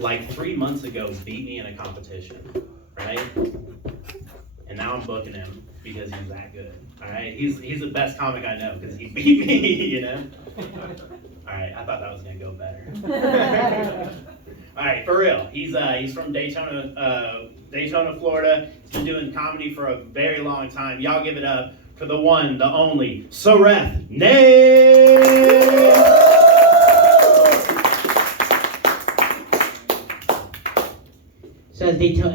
like 3 months ago, beat me in a competition, right? And now I'm booking him because he's that good. All right, he's the best comic I know because he beat me, you know. All right, I thought that was gonna go better. All right, for real. He's from Daytona, Florida. He's been doing comedy for a very long time. Y'all give it up for the one, the only, Sareth Nate. So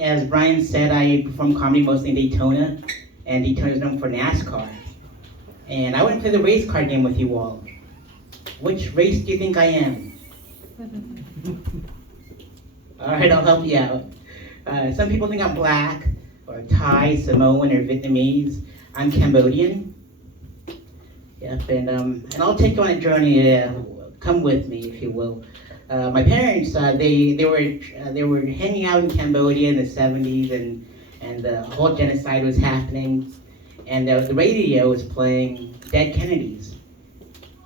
as Brian said, I perform comedy mostly in Daytona, and Daytona is known for NASCAR. And I want to play the race car game with you all. Which race do you think I am? All right, I'll help you out. Some people think I'm black, or Thai, Samoan, or Vietnamese. I'm Cambodian. Yep, and I'll take you on a journey. Come with me, if you will. My parents, they were hanging out in Cambodia in the 70s, and the whole genocide was happening, and the radio was playing Dead Kennedys,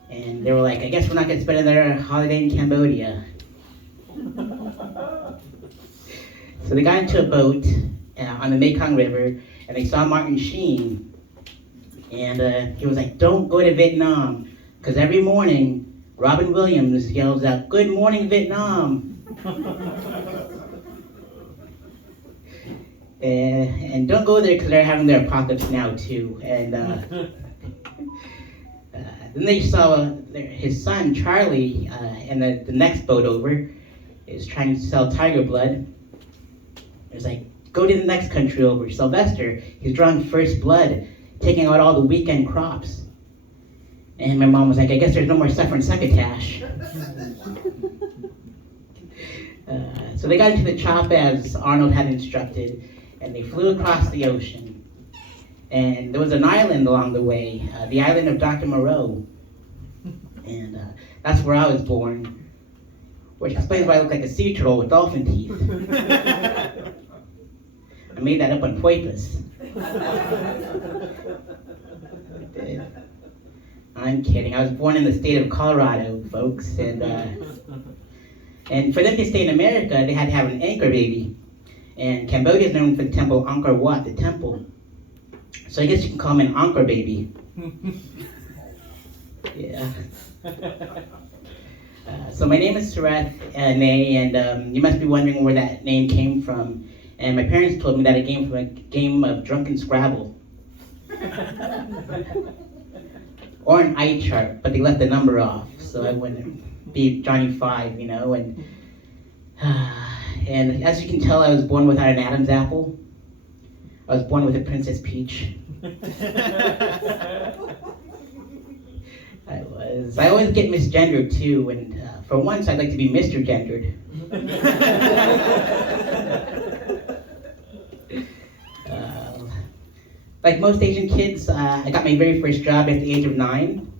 and they were like, I guess we're not going to spend another holiday in Cambodia. So they got into a boat on the Mekong River, and they saw Martin Sheen, and he was like, don't go to Vietnam, because every morning, Robin Williams yells out, "Good morning, Vietnam!" and don't go there because they're having their apocalypse now too. And then they saw his son Charlie, and the next boat over is trying to sell tiger blood. It's like, go to the next country over. Sylvester, he's drawing first blood, taking out all the weekend crops. And my mom was like, I guess there's no more suffering succotash. So they got into the chop as Arnold had instructed, and they flew across the ocean. And there was an island along the way, the island of Dr. Moreau. And that's where I was born, which explains why I look like a sea turtle with dolphin teeth. I made that up on purpose. I did. I'm kidding. I was born in the state of Colorado, folks, and for them to stay in America, they had to have an anchor baby. And Cambodia is known for the temple Angkor Wat, the temple. So I guess you can call me an Angkor baby. Yeah. So my name is Sareth Ney, and you must be wondering where that name came from. And my parents told me that it came from a game of drunken Scrabble. Or an eye chart, but they left the number off, so I wouldn't be Johnny 5, you know, and as you can tell, I was born without an Adam's apple. I was born with a Princess Peach. I always get misgendered too, and for once I'd like to be Mr. Gendered. Like most Asian kids, I got my very first job at the age of 9.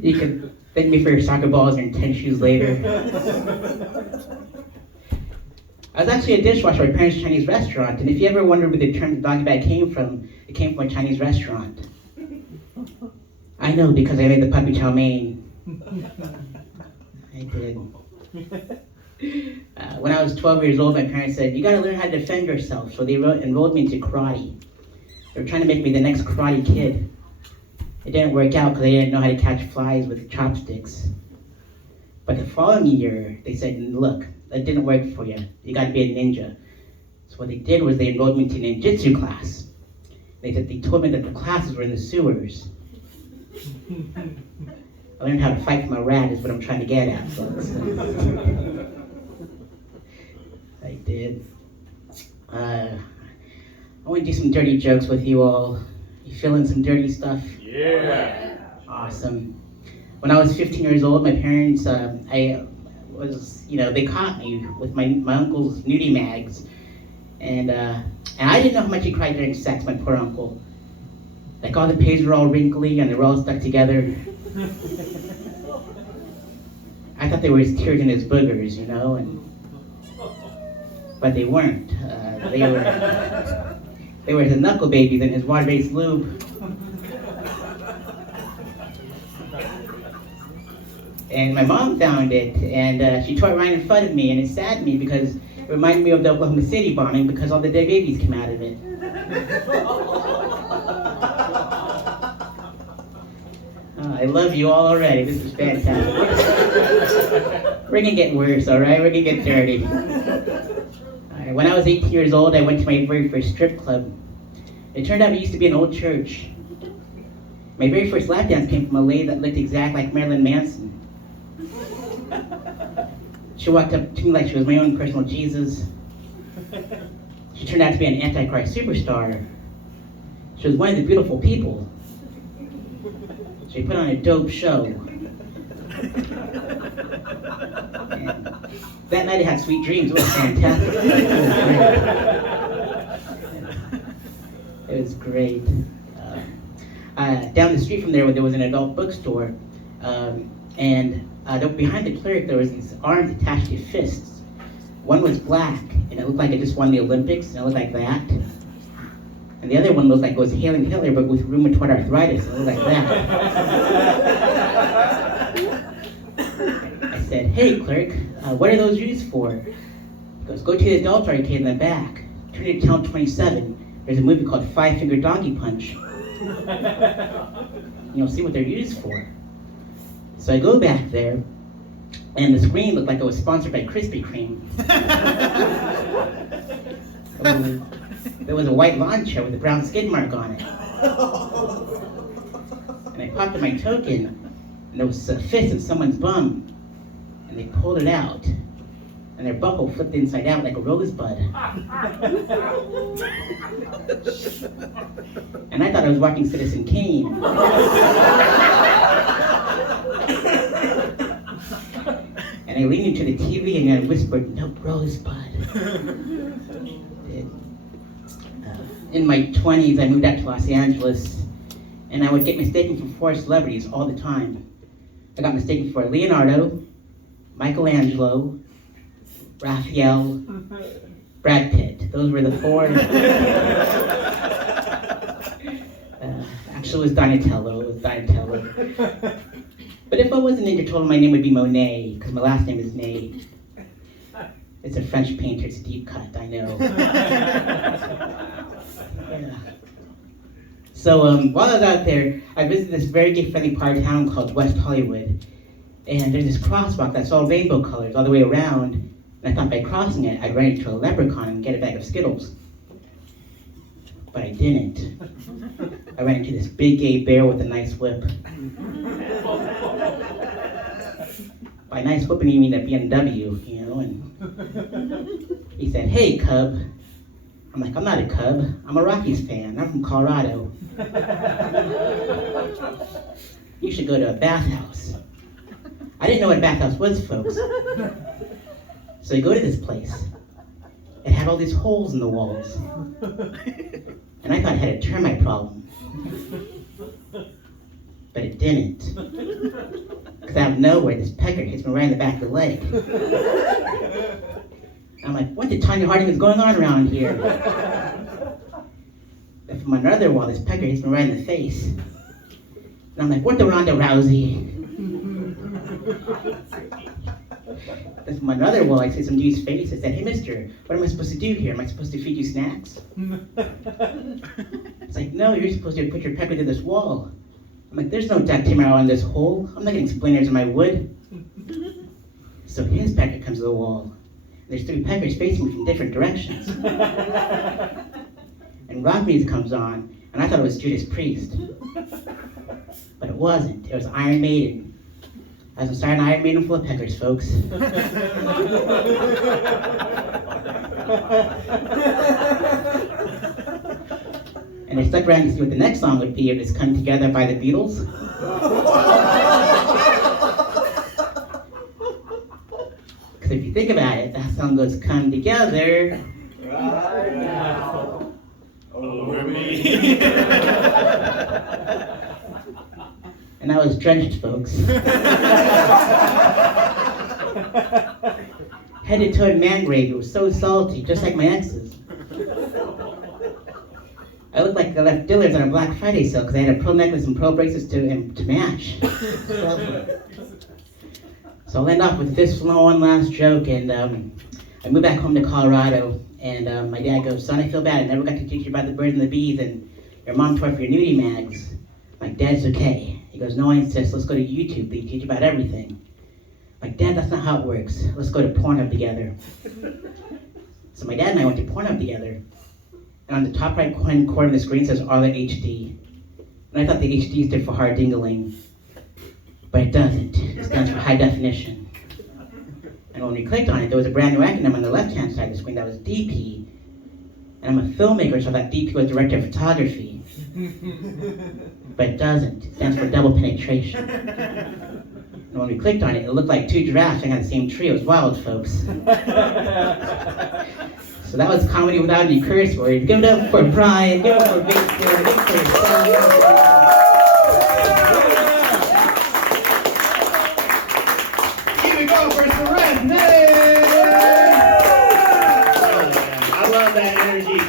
You could thank me for your soccer balls and 10 shoes later. I was actually a dishwasher at my parents' Chinese restaurant, and if you ever wondered where the term doggy bag came from, it came from a Chinese restaurant. I know, because I made the puppy chow mein. I did. When I was 12 years old, my parents said, you gotta learn how to defend yourself, so they enrolled me into karate. They were trying to make me the next Karate Kid. It didn't work out because I didn't know how to catch flies with chopsticks. But the following year, they said, look, that didn't work for you. You gotta be a ninja. So what they did was they enrolled me into ninjutsu class. They told me that the classes were in the sewers. I learned how to fight from a rat is what I'm trying to get at, folks. I did. I want to do some dirty jokes with you all. You feeling some dirty stuff? Yeah. Awesome. When I was 15 years old, my parents, they caught me with my uncle's nudie mags, and I didn't know how much he cried during sex, my poor uncle. Like all the pages were all wrinkly and they were all stuck together. I thought they were his tears and his boogers, you know, but they weren't. They were his knuckle babies and his water-based lube. And my mom found it, and she tore it right in front of me, and it saddened me because it reminded me of the Oklahoma City bombing because all the dead babies came out of it. I love you all already. This is fantastic. We're gonna get worse, all right? We're gonna get dirty. All right, when I was 18 years old, I went to my very first strip club. It turned out it used to be an old church. My very first lap dance came from a lady that looked exactly like Marilyn Manson. She walked up to me like she was my own personal Jesus. She turned out to be an Antichrist superstar. She was one of the beautiful people. She put on a dope show. And that night I had sweet dreams. It was fantastic. It was great. Down the street from there was an adult bookstore. Behind the clerk there was these arms attached to fists. One was black, and it looked like it just won the Olympics, and it looked like that. And the other one looked like it was hailing Hitler, but with rheumatoid arthritis, and it looked like that. I said, "Hey, clerk, what are those used for?" He goes, "Go to the adult arcade in the back. Turn to channel 27. There's a movie called Five Finger Donkey Punch. You'll see what they're used for." So I go back there, and the screen looked like it was sponsored by Krispy Kreme. There was a white lawn chair with a brown skid mark on it. And I popped in my token, and there was a fist in someone's bum. And they pulled it out, and their butthole flipped inside out like a rosebud. And I thought I was watching Citizen Kane. And I leaned into the TV and I whispered, "No rosebud." In my 20s, I moved out to Los Angeles, and I would get mistaken for four celebrities all the time. I got mistaken for Leonardo, Michelangelo, Raphael, Brad Pitt. Those were the four. Actually, it was Donatello. But if I was a Ninja Turtle, my name would be Monet, because my last name is Ney. It's a French painter. It's a deep cut, I know. Yeah. So while I was out there, I visited this very gay-friendly part of town called West Hollywood. And there's this crosswalk that's all rainbow colors all the way around. And I thought by crossing it, I'd run into a leprechaun and get a bag of Skittles. But I didn't. I ran into this big gay bear with a nice whip. By nice whip, I mean a BMW, and he said, "Hey, cub." I'm like, "I'm not a cub. I'm a Rockies fan. I'm from Colorado. You should go to a bathhouse." I didn't know what a bathhouse was, folks. So I go to this place. It had all these holes in the walls. And I thought it had a termite problem. But it didn't. Because out of nowhere, this pecker hits me right in the back of the leg. I'm like, "What the Tanya Harding is going on around here?" Then from another wall, this pecker hits me right in the face. And I'm like, "What the Ronda Rousey?" Then from another wall, I see some dude's face. I said, "Hey, mister, what am I supposed to do here? Am I supposed to feed you snacks?" It's like, "No, you're supposed to put your pecker to this wall." I'm like, "There's no duct tape on this hole. I'm not getting splinters in my wood." So his pecker comes to the wall. There's three peckers facing me from different directions. And rock music comes on, and I thought it was Judas Priest. But it wasn't. It was Iron Maiden. I was starting Iron Maiden full of peckers, folks. And I stuck around to see what the next song would be. It was "Come Together" by the Beatles. Because if you think about it, that song goes, "Come together Right now, over me." And I was drenched, folks. Head to toe in mangrove. It was so salty, just like my ex's. I looked like I left Dillard's on a Black Friday sale because I had a pearl necklace and pearl bracelets to match. So, So I'll end off with this one last joke, and I moved back home to Colorado, and my dad goes, son, I feel bad, I never got to teach you about the birds and the bees, and your mom tore up your nudie mags. My dad's okay. He goes, no, I insist, let's go to YouTube, they teach about everything. My dad, that's not how it works. Let's go to Pornhub together. So my dad and I went to Pornhub together, and on the top right corner of the screen says Arla HD. And I thought the HD stood for hard dingling, but it doesn't. It stands for high definition. And when we clicked on it, there was a brand new acronym on the left-hand side of the screen that was DP. And I'm a filmmaker, so I thought DP was director of photography. But it doesn't. It stands for double penetration. And when we clicked on it, it looked like two giraffes hanging on the same tree. It was wild, folks. So that was comedy without any curse words. Give it up for Brian. Give it up for Vape. Give it up for yourself. Keep it going for Seren. Hey! I love that energy.